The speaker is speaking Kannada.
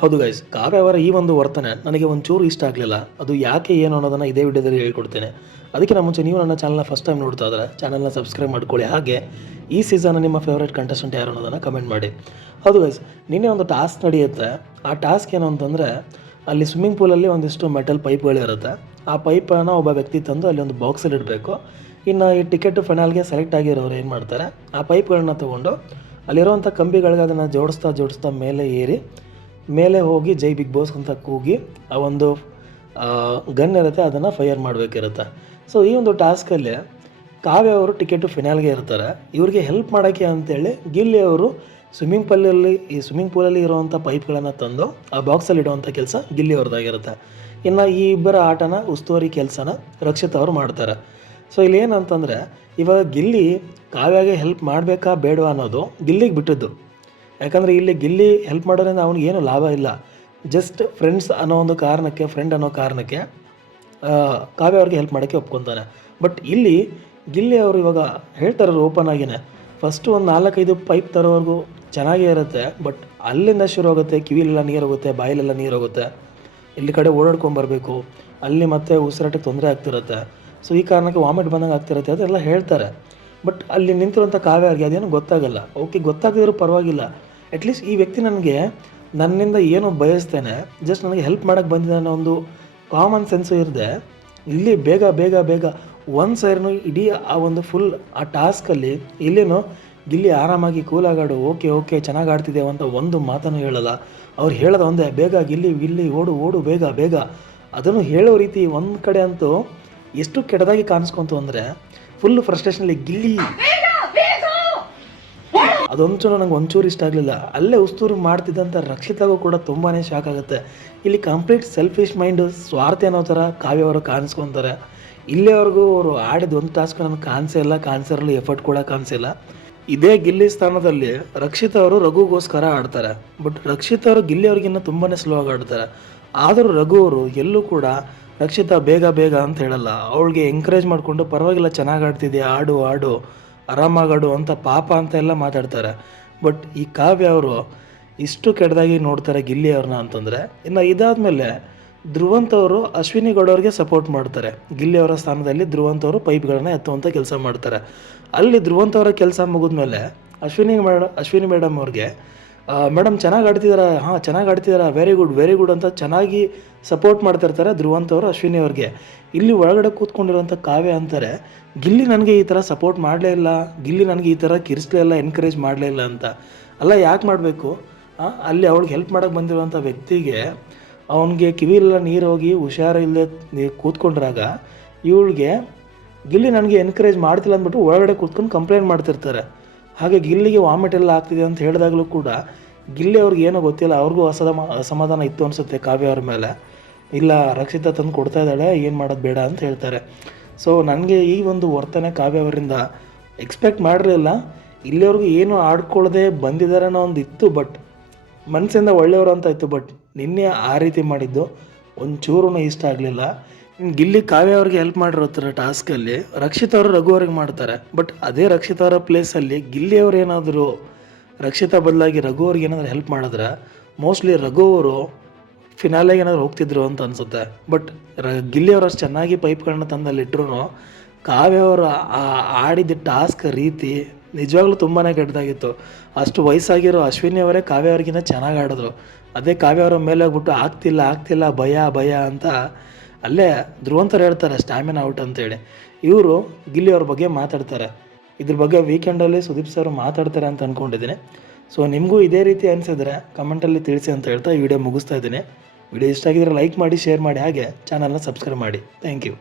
ಹೌದು ಗೈಸ್ ಕಾವ್ಯ ಅವರ ಈ ಒಂದು ವರ್ತನೆ ನನಗೆ ಒಂಚೂರು ಇಷ್ಟ ಆಗಲಿಲ್ಲ. ಅದು ಯಾಕೆ ಏನು ಅನ್ನೋದನ್ನು ಇದೇ ವಿಡಿಯೋದಲ್ಲಿ ಹೇಳ್ಕೊಡ್ತೇನೆ. ಅದಕ್ಕಿಂತ ಮುಂಚೆ ನೀವು ನನ್ನ ಚಾನಲ್ನ ಫಸ್ಟ್ ಟೈಮ್ ನೋಡ್ತಾ ಇದ್ರೆ ಚಾನಲ್ನ ಸಬ್ಸ್ಕ್ರೈಬ್ ಮಾಡ್ಕೊಳ್ಳಿ. ಹಾಗೆ ಈ ಸೀಸನ್ ನಿಮ್ಮ ಫೇವ್ರೇಟ್ ಕಂಟೆಸ್ಟೆಂಟ್ ಯಾರು ಅನ್ನೋದನ್ನು ಕಮೆಂಟ್ ಮಾಡಿ. ಹೌದು ಗೈಸ್ ನಿನ್ನೆ ಒಂದು ಟಾಸ್ಕ್ ನಡೆಯುತ್ತೆ. ಆ ಟಾಸ್ಕ್ ಏನು ಅಂತಂದರೆ ಅಲ್ಲಿ ಸ್ವಿಮ್ಮಿಂಗ್ ಪೂಲಲ್ಲಿ ಒಂದಿಷ್ಟು ಮೆಟಲ್ ಪೈಪ್ಗಳಿರುತ್ತೆ ಆ ಪೈಪನ್ನು ಒಬ್ಬ ವ್ಯಕ್ತಿ ತಂದು ಅಲ್ಲಿ ಒಂದು ಬಾಕ್ಸಲ್ಲಿ ಇಡಬೇಕು. ಇನ್ನು ಈ ಟಿಕೆಟ್ ಫೈನಲ್ಗೆ ಸೆಲೆಕ್ಟ್ ಆಗಿರೋರು ಏನು ಮಾಡ್ತಾರೆ? ಆ ಪೈಪ್ಗಳನ್ನ ತೊಗೊಂಡು ಅಲ್ಲಿರುವಂಥ ಕಂಬಿಗಳಿಗೆ ಅದನ್ನು ಜೋಡಿಸ್ತಾ ಜೋಡಿಸ್ತಾ ಮೇಲೆ ಏರಿ ಮೇಲೆ ಹೋಗಿ ಜೈ ಬಿಗ್ ಬಾಸ್ ಅಂತ ಕೂಗಿ ಆ ಒಂದು ಗನ್ ಇರುತ್ತೆ, ಅದನ್ನು ಫೈರ್ ಮಾಡಬೇಕಿರುತ್ತೆ. ಸೊ ಈ ಒಂದು ಟಾಸ್ಕಲ್ಲಿ ಕಾವ್ಯ ಅವರು ಟಿಕೆಟು ಫಿನಾಲ್ಗೆ ಇರ್ತಾರೆ. ಇವ್ರಿಗೆ ಹೆಲ್ಪ್ ಮಾಡೋಕ್ಕೆ ಅಂತೇಳಿ ಗಿಲ್ಲಿ ಅವರು ಸ್ವಿಮ್ಮಿಂಗ್ ಪೂಲಲ್ಲಿ ಈ ಸ್ವಿಮ್ಮಿಂಗ್ ಪೂಲಲ್ಲಿ ಇರುವಂಥ ಪೈಪ್ಗಳನ್ನು ತಂದು ಆ ಬಾಕ್ಸಲ್ಲಿ ಇಡುವಂಥ ಕೆಲಸ ಗಿಲ್ಲಿ ಅವ್ರದ್ದಾಗಿರುತ್ತೆ. ಇನ್ನು ಈ ಇಬ್ಬರ ಆಟನ ಉಸ್ತುವಾರಿ ಕೆಲಸನ ರಕ್ಷಿತ್ ಅವರು ಮಾಡ್ತಾರೆ. ಸೊ ಇಲ್ಲಿ ಏನಂತಂದರೆ ಇವಾಗ ಗಿಲ್ಲಿ ಕಾವ್ಯಾಗೆ ಹೆಲ್ಪ್ ಮಾಡಬೇಕಾ ಬೇಡವಾ ಅನ್ನೋದು ಗಿಲ್ಲಿಗೆ ಬಿಟ್ಟಿದ್ದು. ಯಾಕಂದರೆ ಇಲ್ಲಿ ಗಿಲ್ಲಿ ಹೆಲ್ಪ್ ಮಾಡೋದ್ರಿಂದ ಅವ್ನಿಗೆ ಏನು ಲಾಭ ಇಲ್ಲ. ಜಸ್ಟ್ ಫ್ರೆಂಡ್ಸ್ ಅನ್ನೋ ಒಂದು ಕಾರಣಕ್ಕೆ ಫ್ರೆಂಡ್ ಅನ್ನೋ ಕಾರಣಕ್ಕೆ ಕಾವ್ಯ ಅವ್ರಿಗೆ ಹೆಲ್ಪ್ ಮಾಡೋಕ್ಕೆ ಒಪ್ಕೊತಾನೆ. ಬಟ್ ಇಲ್ಲಿ ಗಿಲ್ಲಿ ಅವರು ಇವಾಗ ಹೇಳ್ತಾರೆ ಓಪನ್ ಆಗಿನೇ. ಫಸ್ಟು ಒಂದು ನಾಲ್ಕೈದು ಪೈಪ್ ತರೋವರೆಗೂ ಚೆನ್ನಾಗೇ ಇರುತ್ತೆ ಬಟ್ ಅಲ್ಲಿಂದ ಶುರು ಆಗುತ್ತೆ, ಕಿವಿಲೆಲ್ಲ ನೀರು ಹೋಗುತ್ತೆ, ಬಾಯಿಲೆಲ್ಲ ನೀರು ಹೋಗುತ್ತೆ. ಇಲ್ಲಿ ಕಡೆ ಓಡಾಡ್ಕೊಂಬರ್ಬೇಕು ಅಲ್ಲಿ ಮತ್ತೆ ಉಸಿರಾಟಕ್ಕೆ ತೊಂದರೆ ಆಗ್ತಿರುತ್ತೆ. ಸೊ ಈ ಕಾರಣಕ್ಕೆ ವಾಮಿಟ್ ಬಂದಂಗೆ ಆಗ್ತಿರುತ್ತೆ, ಅದೆಲ್ಲ ಹೇಳ್ತಾರೆ. ಬಟ್ ಅಲ್ಲಿ ನಿಂತಿರುವಂಥ ಕಾವ್ಯ ಅವ್ರಿಗೆ ಅದೇನು ಗೊತ್ತಾಗಲ್ಲ. ಓಕೆ ಗೊತ್ತಾಗದಿದ್ರು ಪರವಾಗಿಲ್ಲ. ಅಟ್ಲೀಸ್ಟ್ ಈ ವ್ಯಕ್ತಿ ನನಗೆ ನನ್ನಿಂದ ಏನು ಬಯಸ್ತೇನೆ ಜಸ್ಟ್ ನನಗೆ ಹೆಲ್ಪ್ ಮಾಡೋಕ್ಕೆ ಬಂದಿದೆ ಅನ್ನೋ ಒಂದು ಕಾಮನ್ ಸೆನ್ಸು ಇರದೆ, ಇಲ್ಲಿ ಬೇಗ ಬೇಗ ಬೇಗ ಒಂದು ಸೈರ್ನು ಇಡೀ ಆ ಒಂದು ಫುಲ್ ಆ ಟಾಸ್ಕಲ್ಲಿ ಇಲ್ಲಿನೂ ಗಿಲ್ಲಿ ಆರಾಮಾಗಿ ಕೂಲಾಗಾಡು ಓಕೆ ಓಕೆ ಚೆನ್ನಾಗಿ ಆಡ್ತಿದ್ದೇವೆ ಅಂತ ಒಂದು ಮಾತನ್ನು ಹೇಳಲ್ಲ. ಅವ್ರು ಹೇಳೋದು ಒಂದೇ, ಬೇಗ ಗಿಲ್ಲಿ ಗಿಲ್ಲಿ ಓಡು ಓಡು, ಬೇಗ ಬೇಗ. ಅದನ್ನು ಹೇಳೋ ರೀತಿ ಒಂದು ಕಡೆ ಅಂತೂ ಎಷ್ಟು ಕೆಟ್ಟದಾಗಿ ಕಾಣಿಸ್ಕೊಂತು ಅಂದರೆ ಫುಲ್ ಫ್ರಸ್ಟ್ರೇಷನಲ್ಲಿ ಗಿಲ್ಲಿ. ಅದೊಂಚೂರು ನಂಗೆ ಒಂಚೂರು ಇಷ್ಟ ಆಗಲಿಲ್ಲ. ಅಲ್ಲೇ ಉಸ್ತೂರು ಮಾಡ್ತಿದ್ದಂಥ ರಕ್ಷಿತಾಗೂ ಕೂಡ ತುಂಬಾ ಶಾಕ್ ಆಗುತ್ತೆ. ಇಲ್ಲಿ ಕಂಪ್ಲೀಟ್ ಸೆಲ್ಫಿಶ್ ಮೈಂಡು ಸ್ವಾರ್ಥ ಅನ್ನೋ ಥರ ಕಾವ್ಯ ಅವರು ಕಾಣಿಸ್ಕೊತಾರೆ. ಇಲ್ಲಿವರೆಗೂ ಅವರು ಆಡಿದ ಒಂದು ಟಾಸ್ಕ್ ನನಗೆ ಕಾಣಿಸೇ ಇಲ್ಲ ಕಾಣಿಸಿರಲು ಎಫರ್ಟ್ ಕೂಡ ಕಾಣಿಸಿಲ್ಲ ಇದೇ ಗಿಲ್ಲಿ ಸ್ಥಾನದಲ್ಲಿ ರಕ್ಷಿತ್ ಅವರು ರಘುಗೋಸ್ಕರ ಆಡ್ತಾರೆ. ಬಟ್ ರಕ್ಷಿತ್ ಅವರು ಗಿಲ್ಲಿ ಅವ್ರಿಗಿನ್ನ ತುಂಬಾ ಸ್ಲೋ ಆಗಿ ಆಡ್ತಾರೆ. ಆದರೂ ರಘು ಅವರು ಎಲ್ಲೂ ಕೂಡ ರಕ್ಷಿತಾ ಬೇಗ ಬೇಗ ಅಂತ ಹೇಳಲ್ಲ. ಅವಳಿಗೆ ಎಂಕರೇಜ್ ಮಾಡಿಕೊಂಡು ಪರವಾಗಿಲ್ಲ, ಚೆನ್ನಾಗಿ ಆಡ್ತಿದ್ದೆ ಆಡು ಆಡು. ಆರಾಮಾಗಿ ಆಡು ಅಂತ ಪಾಪ ಅಂತ ಎಲ್ಲ ಮಾತಾಡ್ತಾರೆ. ಬಟ್ ಈ ಕಾವ್ಯ ಅವರು ಇಷ್ಟು ಕೆಟ್ಟದಾಗಿ ನೋಡ್ತಾರೆ ಗಿಲ್ಲಿ ಅವ್ರನ್ನ ಅಂತಂದರೆ, ಇನ್ನು ಇದಾದಮೇಲೆ ಧ್ರುವಂತ್ ಅವರು ಅಶ್ವಿನಿ ಗೌಡ ಅವ್ರಿಗೆ ಸಪೋರ್ಟ್ ಮಾಡ್ತಾರೆ. ಗಿಲ್ಲಿ ಅವರ ಸ್ಥಾನದಲ್ಲಿ ಧ್ರುವಂತ್ ಅವರು ಪೈಪ್ಗಳನ್ನ ಎತ್ತುವಂಥ ಕೆಲಸ ಮಾಡ್ತಾರೆ. ಅಲ್ಲಿ ಧ್ರುವಂತ್ ಅವರ ಕೆಲಸ ಮುಗಿದ್ಮೇಲೆ ಅಶ್ವಿನಿ ಮೇಡ, ಅಶ್ವಿನಿ ಮೇಡಮ್ ಅವ್ರಿಗೆ ಮೇಡಮ್, ಚೆನ್ನಾಗಿ ಆಡ್ತಿದಾರ. ಹಾಂ, ಚೆನ್ನಾಗಿ ಆಡ್ತಿದಾರ. ವೆರಿ ಗುಡ್ ವೆರಿ ಗುಡ್ ಅಂತ ಚೆನ್ನಾಗಿ ಸಪೋರ್ಟ್ ಮಾಡ್ತಿರ್ತಾರೆ ಧ್ರುವ ಅವರು, ಅಶ್ವಿನಿ ಅವ್ರಿಗೆ. ಇಲ್ಲಿ ಒಳಗಡೆ ಕೂತ್ಕೊಂಡಿರೋಂಥ ಕಾವ್ಯ ಅಂತಾರೆ, ಗಿಲ್ಲಿ ನನಗೆ ಈ ಥರ ಸಪೋರ್ಟ್ ಮಾಡಲೇ ಇಲ್ಲ. ಗಿಲ್ಲಿ ನನಗೆ ಈ ಥರ ಕಿರಿಸ್ಲೇ ಇಲ್ಲ ಎನ್ಕರೇಜ್ ಮಾಡಲೇ ಇಲ್ಲ ಅಂತ. ಅಲ್ಲ, ಯಾಕೆ ಮಾಡಬೇಕು? ಅಲ್ಲಿ ಅವ್ಳಿಗೆ ಹೆಲ್ಪ್ ಮಾಡೋಕ್ಕೆ ಬಂದಿರುವಂಥ ವ್ಯಕ್ತಿಗೆ ಅವನಿಗೆ ಕಿವಿಲ್ಲ ನೀರು ಹೋಗಿ ಹುಷಾರಿಲ್ಲದೆ ಕೂತ್ಕೊಂಡ್ರಾಗ ಇವಳಿಗೆ, ಗಿಲ್ಲಿ ನನಗೆ ಎನ್ಕರೇಜ್ ಮಾಡ್ತಿಲ್ಲ ಅಂದ್ಬಿಟ್ಟು ಒಳಗಡೆ ಕೂತ್ಕೊಂಡು ಕಂಪ್ಲೇಂಟ್ ಮಾಡ್ತಿರ್ತಾರೆ. ಹಾಗೆ ಗಿಲ್ಲಿಗೆ ವಾಮಿಟ್ ಎಲ್ಲ ಆಗ್ತಿದೆ ಅಂತ ಹೇಳಿದಾಗಲೂ ಕೂಡ ಗಿಲ್ಲಿ ಅವ್ರಿಗೆ ಏನೋ ಗೊತ್ತಿಲ್ಲ, ಅವ್ರಿಗೂ ಅಸಮ, ಅಸಮಾಧಾನ ಇತ್ತು ಅನಿಸುತ್ತೆ ಕಾವ್ಯ ಅವ್ರ ಮೇಲೆ. ಇಲ್ಲ, ರಕ್ಷಿತ ತಂದು ಕೊಡ್ತಾ ಇದ್ದಾಳೆ, ಏನು ಮಾಡೋದು ಬೇಡ ಅಂತ ಹೇಳ್ತಾರೆ. ಸೊ ನನಗೆ ಈ ಒಂದು ವರ್ತನೆ ಕಾವ್ಯ ಅವರಿಂದ ಎಕ್ಸ್ಪೆಕ್ಟ್ ಮಾಡಿರಲಿಲ್ಲ ಇಲ್ಲಿವರೆಗೂ ಏನು ಆಡ್ಕೊಳ್ಳದೆ ಬಂದಿದ್ದಾರೆ ಅನ್ನೋ ಒಂದು ಇತ್ತು ಬಟ್ ಮನಸ್ಸಿಂದ ಒಳ್ಳೆಯವರು ಅಂತ ಇತ್ತು ಬಟ್ ನಿನ್ನೆ ಆ ರೀತಿ ಮಾಡಿದ್ದು ಒಂಚೂರು ಇಷ್ಟ ಆಗಲಿಲ್ಲ. ಗಿಲ್ಲಿ ಕಾವ್ಯ ಅವ್ರಿಗೆ ಹೆಲ್ಪ್ ಮಾಡಿರೋ ಟಾಸ್ಕಲ್ಲಿ ರಕ್ಷಿತ ಅವರು ರಘು ಅವ್ರಿಗೆ ಮಾಡ್ತಾರೆ. ಬಟ್ ಅದೇ ರಕ್ಷಿತ ಅವರ ಪ್ಲೇಸಲ್ಲಿ ಗಿಲ್ಲಿ ಅವ್ರು ಏನಾದರೂ ರಕ್ಷಿತಾ ಬದಲಾಗಿ ರಘು ಅವ್ರಿಗೆ ಏನಾದರೂ ಹೆಲ್ಪ್ ಮಾಡಿದ್ರೆ ಮೋಸ್ಟ್ಲಿ ರಘು ಅವರು ಫಿನಾಲೆಗೆ ಏನಾದ್ರು ಹೋಗ್ತಿದ್ರು ಅಂತ ಅನಿಸುತ್ತೆ. ಬಟ್ ರ ಗಿಲ್ಲಿ ಅವರು ಅಷ್ಟು ಚೆನ್ನಾಗಿ ಪೈಪ್ಗಳನ್ನ ತಂದಲ್ಲಿ ಇಟ್ರು ಕಾವ್ಯ ಅವರು ಆಡಿದ ಟಾಸ್ಕ್ ರೀತಿ ನಿಜವಾಗ್ಲೂ ತುಂಬಾ ಕೆಟ್ಟದಾಗಿತ್ತು. ಅಷ್ಟು ವಯಸ್ಸಾಗಿರೋ ಅಶ್ವಿನಿ ಅವರೇ ಕಾವ್ಯ ಅವ್ರಿಗಿಂತ ಚೆನ್ನಾಗಿ ಆಡಿದ್ರು. ಅದೇ ಕಾವ್ಯ ಅವರ ಮೇಲೆ ಹೋಗ್ಬಿಟ್ಟು ಆಗ್ತಿಲ್ಲ ಆಗ್ತಿಲ್ಲ, ಭಯ ಭಯ ಅಂತ ಅಲ್ಲೇ ಧ್ರುವಂತರು ಹೇಳ್ತಾರೆ ಸ್ಟಾಮಿನಾ ಔಟ್ ಅಂತೇಳಿ. ಇವರು ಗಿಲ್ಲಿ ಅವ್ರ ಬಗ್ಗೆ ಮಾತಾಡ್ತಾರೆ. ಇದ್ರ ಬಗ್ಗೆ ವೀಕೆಂಡಲ್ಲಿ ಸುದೀಪ್ ಸರ್ ಮಾತಾಡ್ತಾರೆ ಅಂತ ಅಂದ್ಕೊಂಡಿದ್ದೀನಿ ಸೊ ನಿಮಗೂ ಇದೇ ರೀತಿ ಅನಿಸಿದ್ರೆ ಕಮೆಂಟಲ್ಲಿ ತಿಳಿಸಿ ಅಂತ ಹೇಳ್ತಾ ಈ ವಿಡಿಯೋ ಮುಗಿಸ್ತಾ ಇದ್ದೀನಿ. ವಿಡಿಯೋ ಇಷ್ಟ ಆಗಿದ್ರೆ ಲೈಕ್ ಮಾಡಿ ಶೇರ್ ಮಾಡಿ, ಹಾಗೆ ಚಾನಲ್ನ ಸಬ್ಸ್ಕ್ರೈಬ್ ಮಾಡಿ. Thank you